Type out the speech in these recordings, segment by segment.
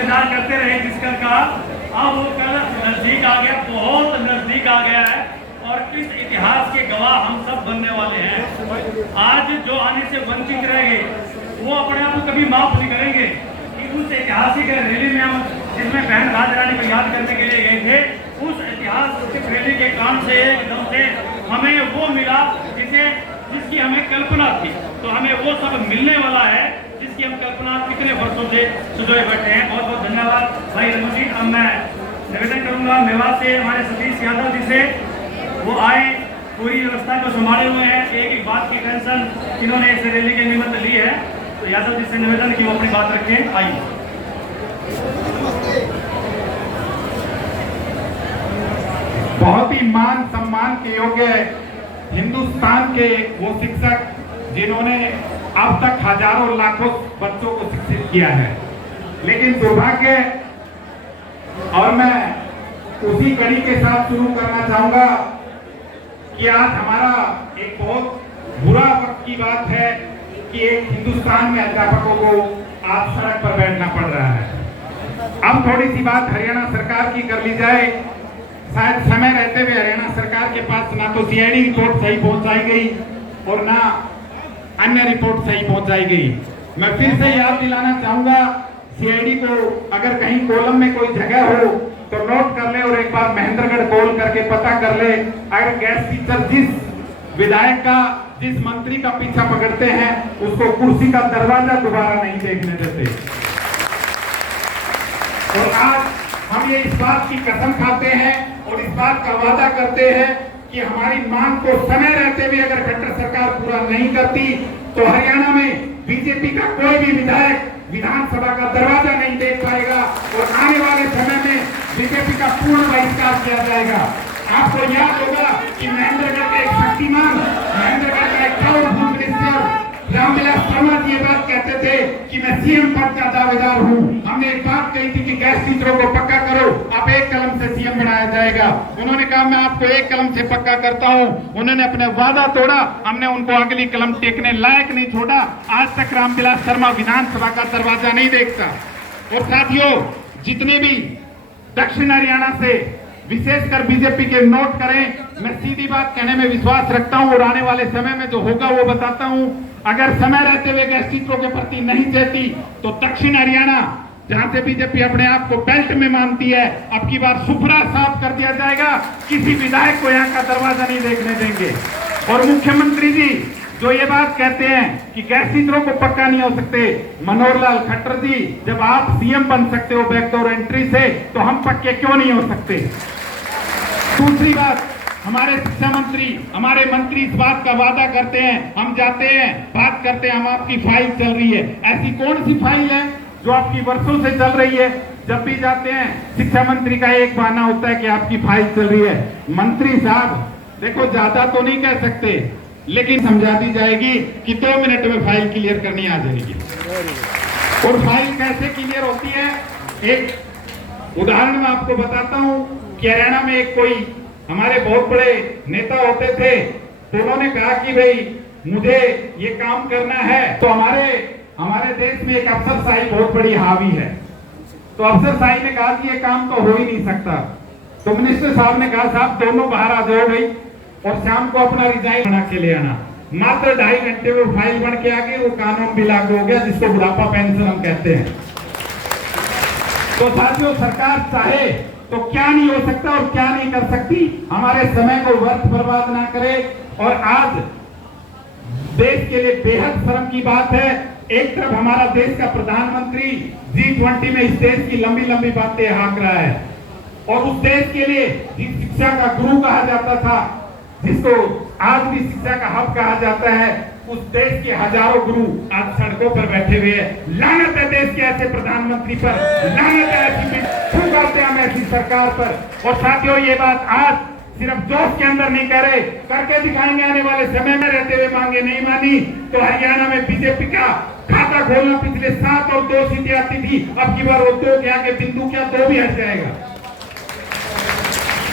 इंतजार करते रहे जिस कल का, अब वो कल नजदीक आ गया, बहुत नजदीक आ गया है और इस इतिहास के गवाह हम सब बनने वाले हैं। आज जो आने से वंचित रह गए वो अपने आप को कभी माफ नहीं करेंगे कि उस ऐतिहासिक रैली में हम जिसमें बहन राज रानी को याद करने के लिए गए थे, उस ऐतिहासिक रैली के कारण से एकदम से हमें वो मिला जिसकी हमें कल्पना थी, तो हमें वो सब मिलने वाला है जिसकी हम कल्पना कितने वर्षों से सुधोए बैठे हैं। बहुत बहुत धन्यवाद भाई रमन जी। अब मैं निवेदन करूंगा मेवात से हमारे सतीश यादव जी से, वो आए पूरी व्यवस्था को संभाले हुए हैं, एक एक बात की टेंशन इन्होंने इस रैली के निमित्त ली है, तो यादव जी से निवेदन की वो अपनी बात रखें। आइए। बहुत ही मान सम्मान के योग्य हिंदुस्तान के वो शिक्षक जिन्होंने अब तक हजारों लाखों बच्चों को शिक्षित किया है, लेकिन दुर्भाग्य, और मैं उसी कड़ी के साथ शुरू करना चाहूंगा कि आज हमारा एक बहुत बुरा वक्त की बात है कि एक हिंदुस्तान में अध्यापकों को आज सड़क पर बैठना पड़ रहा है। अब थोड़ी सी बात हरियाणा सरकार की कर ली जाए। शायद समय रहते हुए हरियाणा सरकार के पास ना तो सीआईडी रिपोर्ट सही पहुंचाई गई और ना अन्य रिपोर्ट सही पहुंचाई गई। मैं फिर से याद दिलाना चाहूंगा, सीआईडी को अगर कहीं कॉलम में कोई जगह हो तो नोट कर ले और एक बार महेंद्रगढ़ कॉल करके पता कर ले। अगर गैस टीचर जिस विधायक का, जिस मंत्री का पीछा पकड़ते हैं उसको कुर्सी का दरवाजा दोबारा नहीं देखने देते। और आज हम ये इस बात की कसम खाते हैं और इस बात का वादा करते हैं कि हमारी मांग को समय रहते हुए अगर खट्टर सरकार पूरा नहीं करती तो हरियाणा में बीजेपी का कोई भी विधायक विधानसभा का दरवाजा नहीं देख पाएगा और आने वाले समय में बीजेपी का पूर्ण बहिष्कार किया जाएगा। आपको याद होगा कि महेंद्रगढ़ के एक शक्तिमान, महेंद्रगढ़ का एक पावरफुल मिनिस्टर रामविलास शर्मा जी ये बात कहते थे कि मैं सीएम पद का दावेदार हूं। हमने एक बात कही थी कि गैस टीचरों को पक्का करो, आप एक कलम से सीएम बनाया जाएगा। उन्होंने कहा मैं आपको एक कलम से पक्का करता हूं। उन्होंने अपने वादा तोड़ा, हमने उनको अगली कलम टेकने लायक नहीं छोड़ा। आज तक रामविलास शर्मा विधानसभा का दरवाजा नहीं देखता। और साथियों, जितने भी दक्षिण हरियाणा से विशेषकर बीजेपी के नोट करें, मैं सीधी बात कहने में विश्वास रखता हूं और आने वाले समय में जो होगा वो बताता हूं। अगर समय रहते हुए गैस टीचरों के प्रति नहीं चेती तो दक्षिण हरियाणा, जहां से बीजेपी अपने आप को बेल्ट में मानती है, अब की बार सुपरा साफ कर दिया जाएगा। किसी विधायक को यहाँ का दरवाजा नहीं देखने देंगे। और मुख्यमंत्री जी जो ये बात कहते हैं कि गैस टीचरों को पक्का नहीं हो सकते, मनोहर लाल खट्टर जी, जब आप सीएम बन सकते हो बैकडोर एंट्री से, तो हम पक्के क्यों नहीं हो सकते? दूसरी बात, हमारे शिक्षा मंत्री, हमारे मंत्री इस बात का वादा करते हैं, हम जाते हैं, बात करते हैं, हम आपकी फाइल चल रही है। ऐसी कौन सी फाइल है जो आपकी वर्षों से चल रही है? जब भी जाते हैं शिक्षा मंत्री का एक बहाना होता है कि आपकी फाइल चल रही है। मंत्री साहब देखो, ज्यादा तो नहीं कह सकते, लेकिन समझा दी जाएगी कि 2 मिनट में फाइल क्लियर करनी आ जाएगी। और फाइल कैसे क्लियर होती है, एक उदाहरण मैं आपको बताता हूं कि हरियाणा में एक कोई हमारे बहुत बड़े नेता होते थे, तो उन्होंने कहा कि भाई मुझे ये काम करना है, तो हमारे देश में एक अफसरशाही बहुत बड़ी हावी है। तो अफसरशाही ने कहा कि ये काम तो हो ही नहीं सकता। तो मिनिस्टर साहब ने कहा साहब दोनों बाहर आ जाओ भाई और शाम को अपना रिजाइन बना के ले आना। मात्र 2.5 घंटे में फाइल बन के आ गई, वो कानून भी लागू हो गया, जिसको बुढ़ापा पेंशन हम कहते हैं। तो साथियों, सरकार चाहे तो क्या नहीं हो सकता और क्या नहीं कर सकती। हमारे समय को व्यर्थ बर्बाद ना करे। और आज देश के लिए बेहद शर्म की बात है, एक तरफ हमारा देश का प्रधानमंत्री G20 में इस देश की लंबी लंबी बातें हाँक रहा है, और उस देश के लिए जिस शिक्षा का गुरु कहा जाता था, जिसको आज भी शिक्षा का हब कहा जाता है, उस देश के हजारों गुरु आज सड़कों पर बैठे हुए हैं। लानत है देश के ऐसे प्रधानमंत्री पर, लानत है ऐसी करते हम ऐसी सरकार पर। और साथियों, ये बात आज सिर्फ जोश के अंदर नहीं कह रहे, करके दिखाएंगे। आने वाले समय में रहते हुए मांगे नहीं मानी तो हरियाणा में बीजेपी का खाता खोलना पिछले 7 और 2 सीटें आती थी, अब की बार वो 2 के आगे बिंदु क्या 2 भी हट जाएगा।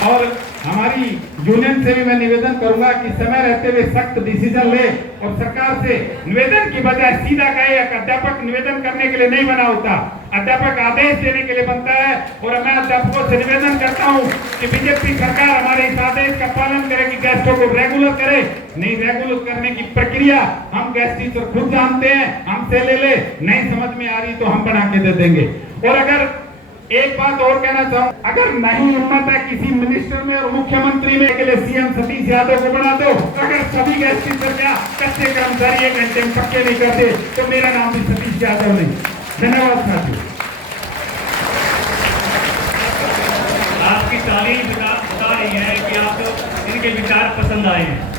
और हमारी यूनियन से भी मैं निवेदन करूंगा कि समय रहते हुए सख्त डिसीजन ले और सरकार से निवेदन की बजाय सीधा कहे। अध्यापक निवेदन करने के लिए नहीं बना होता, अध्यापक आदेश देने के लिए बनता है। और मैं अध्यापकों से निवेदन करता हूं कि बीजेपी सरकार हमारे इस आदेश का पालन करे कि गेस्टों को रेगुलर करे। नहीं रेगुलर करने की प्रक्रिया हम गेस्ट टीचर खुद जानते हैं, हमसे ले नहीं समझ में आ रही तो हम बना के दे देंगे। और अगर एक बात और कहना चाहूं, अगर नहीं हिम्मत है किसी मिनिस्टर में और मुख्यमंत्री में के लिए सीएम सतीश यादव को बना दो। अगर सभी गेस्ट टीचर क्या कच्चे कर्मचारी 1 घंटे में पक्के नहीं करते तो मेरा नाम भी सतीश यादव नहीं। धन्यवाद साथियों। आपकी तालीम बता रही है कि आपको इनके विचार पसंद आए हैं।